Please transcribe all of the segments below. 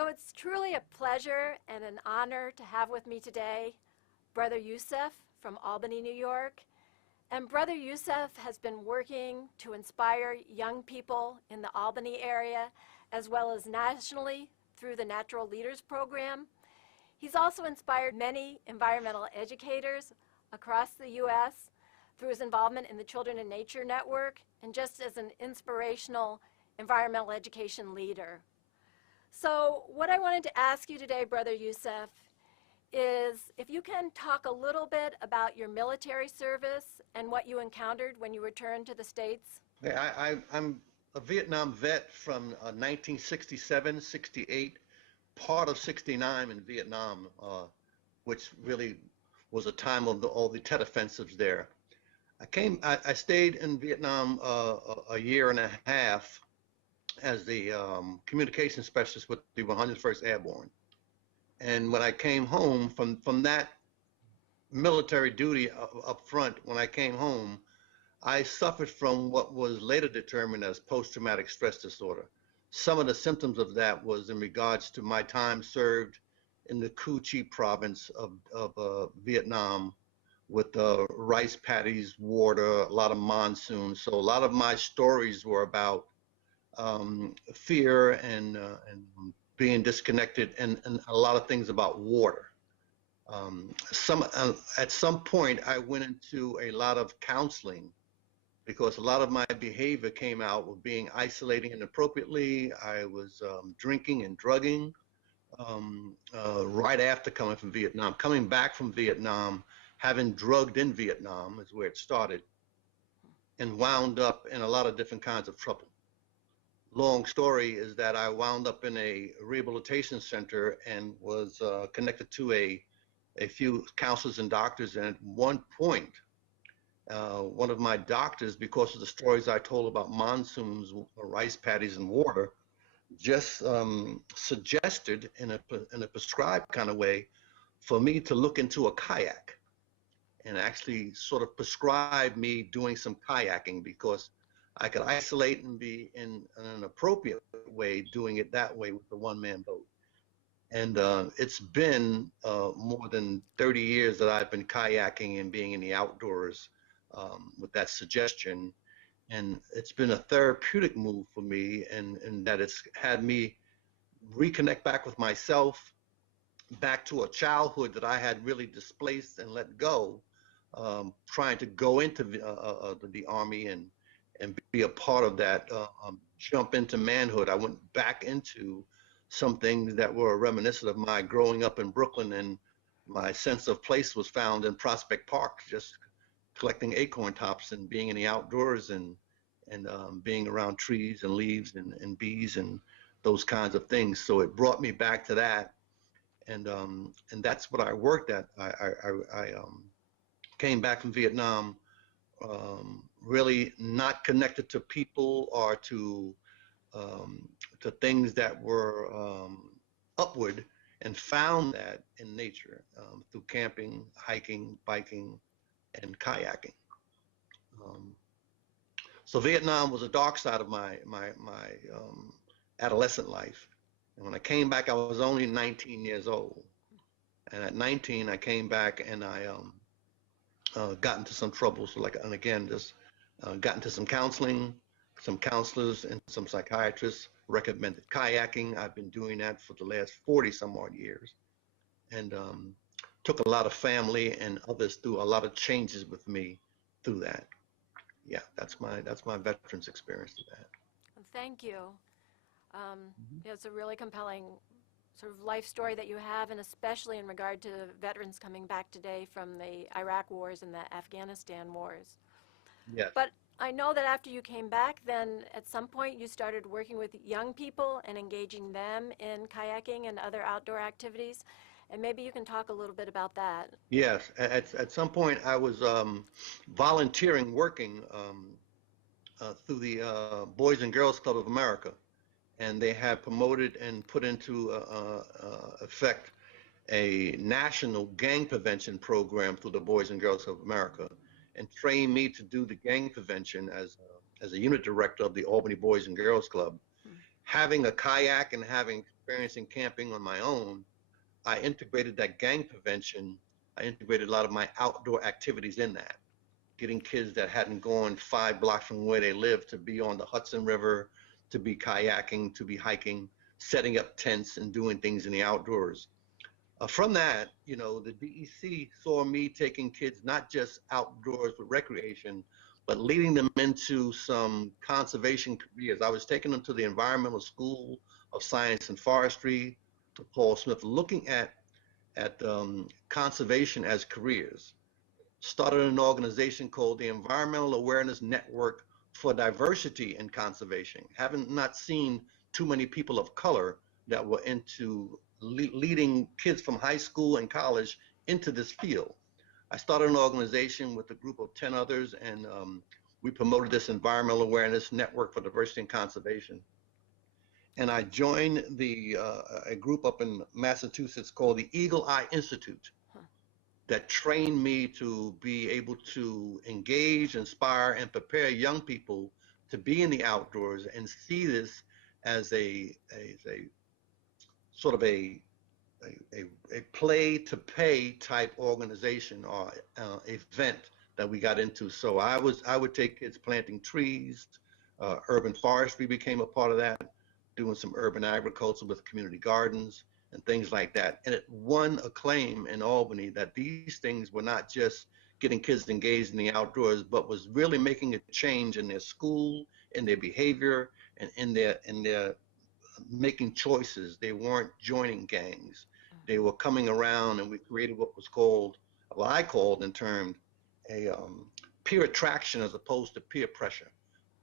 So it's truly a pleasure and an honor to have with me today Brother Youssef from Albany, New York. And Brother Youssef has been working to inspire young people in the Albany area as well as nationally through the Natural Leaders Program. He's also inspired many environmental educators across the U.S. through his involvement in the Children in Nature Network and just as an inspirational environmental education leader. So what I wanted to ask you today, Brother Youssef, is if you can talk a little bit about your military service and what you encountered when you returned to the States. I'm a Vietnam vet from 1967, 68, part of 69 in Vietnam, which really was a time of all the Tet offensives there. I stayed in Vietnam a year and a half as the communication specialist with the 101st Airborne. And when I came home from that military duty up front, when I came home, I suffered from what was later determined as post-traumatic stress disorder. Some of the symptoms of that was in regards to my time served in the Cu Chi province of Vietnam with rice paddies, water, a lot of monsoons. So a lot of my stories were about fear and being disconnected and a lot of things about water. At some point, I went into a lot of counseling because a lot of my behavior came out with being isolating inappropriately. I was drinking and drugging right after coming from Vietnam. Coming back from Vietnam, having drugged in Vietnam is where it started, and wound up in a lot of different kinds of trouble. Long story is that I wound up in a rehabilitation center and was connected to a few counselors and doctors. And at one point, one of my doctors, because of the stories I told about monsoons, rice paddies, and water, just suggested in a prescribed kind of way for me to look into a kayak, and actually sort of prescribe me doing some kayaking because I could isolate and be in an appropriate way doing it that way with the one-man boat. And it's been more than 30 years that I've been kayaking and being in the outdoors with that suggestion. And it's been a therapeutic move for me, and that it's had me reconnect back with myself, back to a childhood that I had really displaced and let go, trying to go into the Army and be a part of that jump into manhood. I went back into some things that were reminiscent of my growing up in Brooklyn, and my sense of place was found in Prospect Park, just collecting acorn tops and being in the outdoors and being around trees and leaves and bees and those kinds of things. So it brought me back to that, and that's what I worked at. I came back from Vietnam really not connected to people or to things that were upward, and found that in nature through camping, hiking, biking, and kayaking. So Vietnam was a dark side of my adolescent life. And when I came back, I was only 19 years old. And at 19, I came back and I got into some trouble. So and again, just got into some counseling. Some counselors and some psychiatrists recommended kayaking. I've been doing that for the last 40 some odd years, and took a lot of family and others through a lot of changes with me through that. Yeah, that's my veterans experience to that. Thank you. It's a really compelling sort of life story that you have, and especially in regard to veterans coming back today from the Iraq wars and the Afghanistan wars. Yes. But I know that after you came back, then at some point you started working with young people and engaging them in kayaking and other outdoor activities. And maybe you can talk a little bit about that. Yes. At some point I was volunteering, working through the Boys and Girls Club of America. And they have promoted and put into effect a national gang prevention program through the Boys and Girls Club of America, and trained me to do the gang prevention as a unit director of the Albany Boys and Girls Club. Having a kayak and having experiencing camping on my own, I integrated that gang prevention. I integrated a lot of my outdoor activities in that, getting kids that hadn't gone 5 blocks from where they live to be on the Hudson River, to be kayaking, to be hiking, setting up tents and doing things in the outdoors. From that, the DEC saw me taking kids not just outdoors with recreation, but leading them into some conservation careers. I was taking them to the Environmental School of Science and Forestry, to Paul Smith, looking at conservation as careers. Started an organization called the Environmental Awareness Network for Diversity in Conservation. Haven't not seen too many people of color that were into leading kids from high school and college into this field. I started an organization with a group of 10 others, and we promoted this Environmental Awareness Network for Diversity and Conservation. And I joined a group up in Massachusetts called the Eagle Eye Institute that trained me to be able to engage, inspire, and prepare young people to be in the outdoors and see this as a sort of a play to pay type organization or event that we got into. So I would take kids planting trees. Urban forestry became a part of that, doing some urban agriculture with community gardens and things like that. And it won acclaim in Albany that these things were not just getting kids engaged in the outdoors, but was really making a change in their school, in their behavior, and in their making choices. They weren't joining gangs. They were coming around, and we created what I called in terms, a peer attraction as opposed to peer pressure.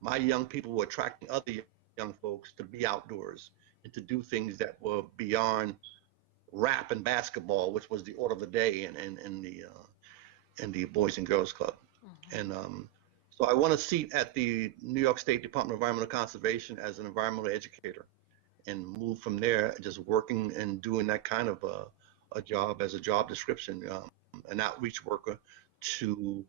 My young people were attracting other young folks to be outdoors and to do things that were beyond rap and basketball, which was the order of the day in the Boys and Girls Club. Mm-hmm. And so I won a seat at the New York State Department of Environmental Conservation as an environmental educator, and moved from there, just working and doing that kind of a job as a job description, an outreach worker to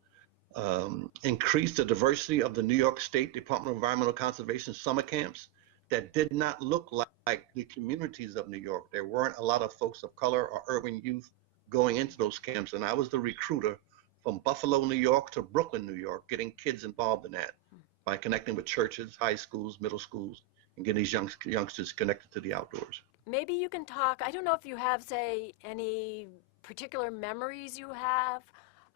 increase the diversity of the New York State Department of Environmental Conservation summer camps that did not look like the communities of New York. There weren't a lot of folks of color or urban youth going into those camps, and I was the recruiter from Buffalo, New York to Brooklyn, New York, getting kids involved in that by connecting with churches, high schools, middle schools, and getting these youngsters connected to the outdoors. Maybe you can talk, I don't know if you have, say, any particular memories you have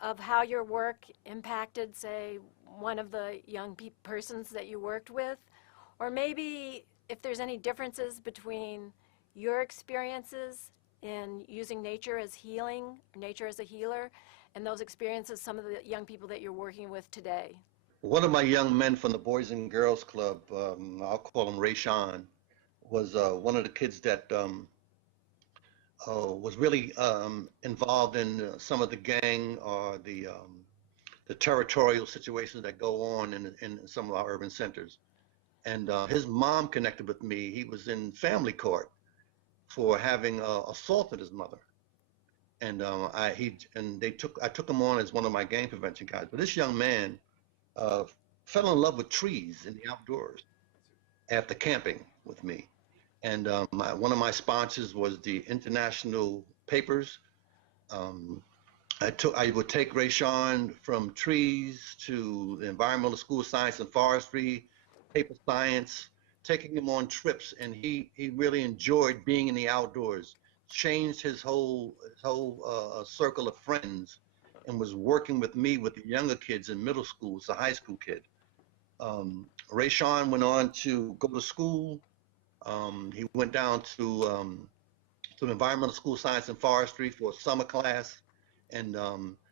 of how your work impacted, say, one of the young persons that you worked with, or maybe if there's any differences between your experiences in using nature as healing, nature as a healer, and those experiences some of the young people that you're working with today. One of my young men from the Boys and Girls Club, I'll call him Rayshawn, was one of the kids that was really involved in some of the gang or the territorial situations that go on in some of our urban centers. And his mom connected with me. He was in family court for having assaulted his mother. And I took him on as one of my gang prevention guys. But this young man fell in love with trees in the outdoors after camping with me. And one of my sponsors was the International Papers. I would take Rayshawn from trees to the Environmental School of Science and Forestry, paper science, taking him on trips, and he really enjoyed being in the outdoors. Changed his whole circle of friends, and was working with me with the younger kids in middle school. It's a high school kid. Rayshawn went on to go to school. He went down to the Environmental School of Science and Forestry for a summer class, and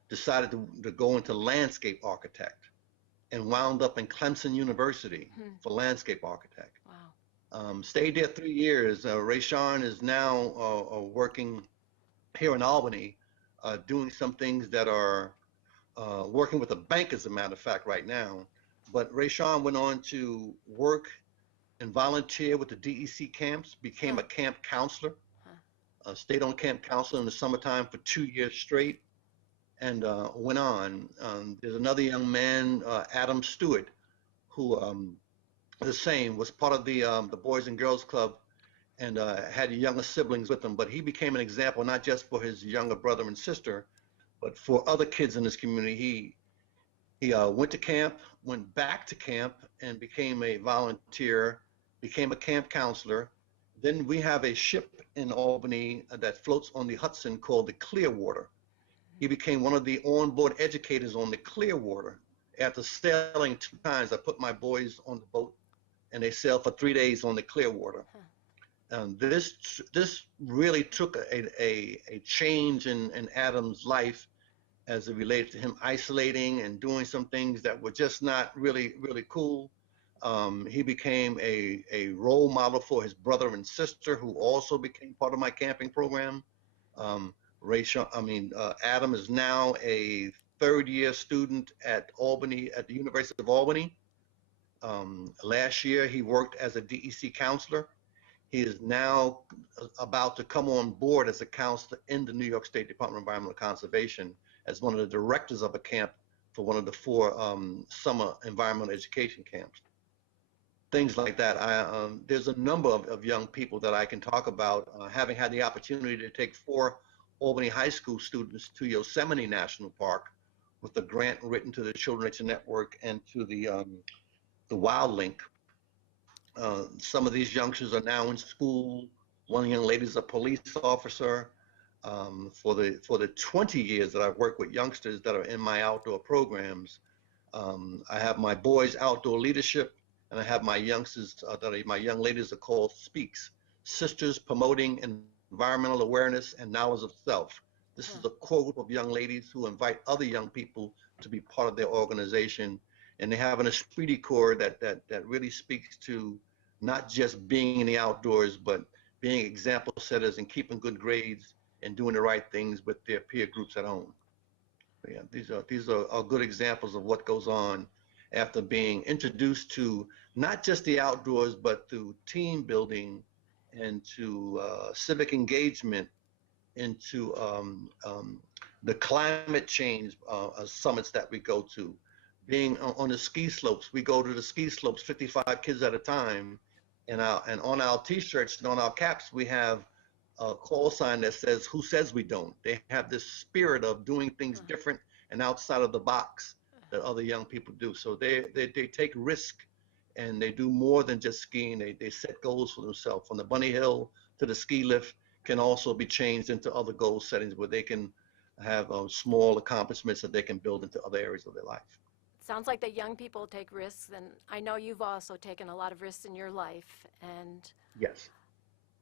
decided to go into landscape architect, and wound up in Clemson University for landscape architect. Wow. Stayed there 3 years. Rayshawn is now working here in Albany, doing some things that are working with a bank, as a matter of fact, right now. But Rayshawn went on to work and volunteer with the DEC camps, became a camp counselor, stayed on camp counselor in the summertime for 2 years straight, and went on. There's another young man, Adam Stewart, who the same was part of the Boys and Girls Club, and had younger siblings with him. But he became an example not just for his younger brother and sister, but for other kids in his community. He went to camp, went back to camp, and became a volunteer, became a camp counselor. Then we have a ship in Albany that floats on the Hudson called the Clearwater. He became one of the onboard educators on the Clearwater. After sailing 2 times, I put my boys on the boat, and they sailed for 3 days on the Clearwater. This really took a change in Adam's life as it related to him isolating and doing some things that were just not really cool. He became a role model for his brother and sister, who also became part of my camping program. Adam is now a third-year student at Albany, at the University of Albany. Last year, he worked as a DEC counselor. He is now about to come on board as a counselor in the New York State Department of Environmental Conservation as one of the directors of a camp for one of the 4 summer environmental education camps. Things like that. There's a number of young people that I can talk about, having had the opportunity to take 4 Albany High School students to Yosemite National Park with a grant written to the Children Nature Network and to the Wild Link. Some of these youngsters are now in school. One young lady is a police officer. For the 20 years that I've worked with youngsters that are in my outdoor programs, I have my boys outdoor leadership, and I have my youngsters my young ladies are called Speaks, Sisters Promoting Environmental Awareness and Knowledge of Self. This is a core group of young ladies who invite other young people to be part of their organization, and they have an esprit de corps that really speaks to not just being in the outdoors, but being example setters and keeping good grades and doing the right things with their peer groups at home. But yeah, these are good examples of what goes on after being introduced to not just the outdoors, but through team building and to civic engagement, into the climate change summits that we go to. Being on the ski slopes, we go to the ski slopes 55 kids at a time, and on our t-shirts and on our caps we have a call sign that says, "Who says we don't?" They have this spirit of doing things different and outside of the box that other young people do. So they take risk, and they do more than just skiing. They set goals for themselves. From the bunny hill to the ski lift can also be changed into other goal settings where they can have small accomplishments that they can build into other areas of their life. Sounds like that young people take risks, and I know you've also taken a lot of risks in your life. And Yes.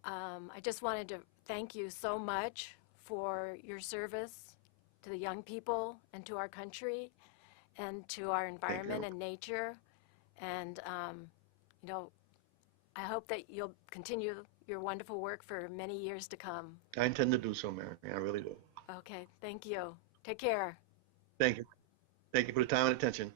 I just wanted to thank you so much for your service to the young people and to our country and to our environment and nature. And, I hope that you'll continue your wonderful work for many years to come. I intend to do so, Mary. I really do. Okay, thank you. Take care. Thank you. Thank you for the time and attention.